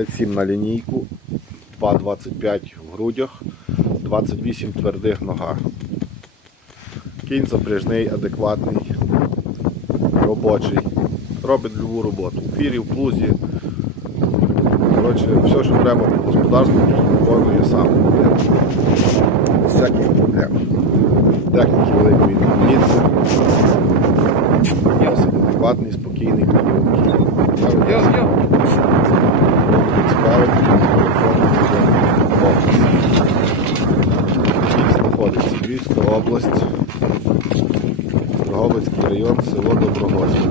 57 на лінійку, 2,25 в грудях, 28 твердих ногах. Кінь запряжний, адекватний, робочий. Робить любу роботу. В фірі, в плузі. Коротше, все, що треба по господарству, виконує сам. Всяких проблем. Техніки великої. Досить адекватний, спокійний кінь. Цікавить, знаходиться Львівська область, Дрогобицький район, село Доброгоське.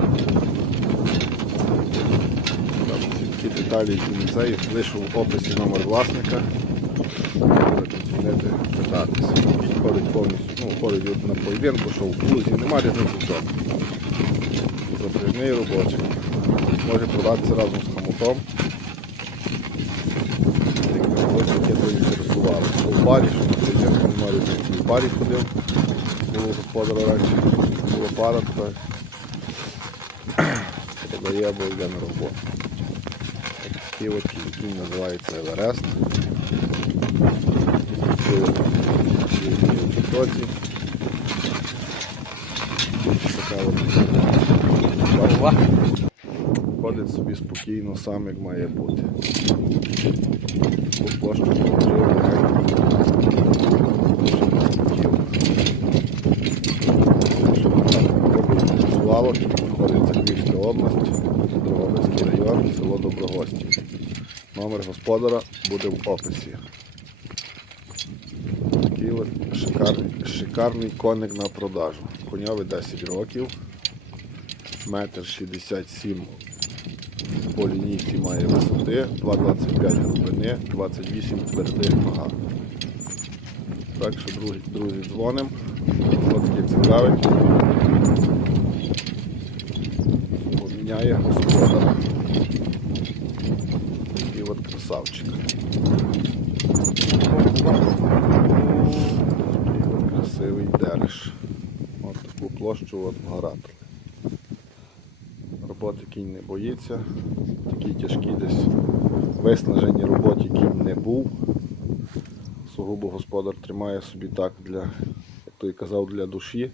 Ті деталі, які не їх в описі номер власника. Питатися. Ходить повністю, ну, ходить на поєдинку, що в клузі, нема різниці чому. Запряжний робочий. Може продатися разом з хомутом. Ось таке то інтересувало. Що в барі, що на поєдинку, немає різниці. В барі ходив, було господаря раніше, була пара така. Продає або йде на роботу. Такий от кінь називається Еверест. Така от ходить собі спокійно, сам як має бути. Таку площу положив, Працювало, Львівська область, Дрогобицький район, село Доброгості. Номер господара буде в описі. Такий шикарний, шикарний коник на продажу. Коньові 10 років, метр 67 по лінійці має висоти, 2,25 глибини, 28 твердих нога. Так що, друзі, друзі дзвонимо. Ось таке цікаве. Поміняє господара. Такий от красавчик. Такий от красивий дереш. Ось таку площу от вгаратили. Роботи кінь не боїться. Такі тяжкі десь виснажені роботі кінь не був. Сугубо господар тримає собі так для, як той казав, для душі.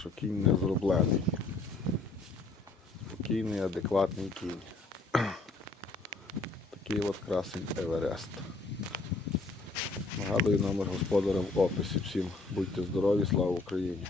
Що кінь не зроблений. Спокійний, адекватний кінь. Такий от красень Еверест. Нагадую номер господаря в описі. Всім будьте здорові, слава Україні!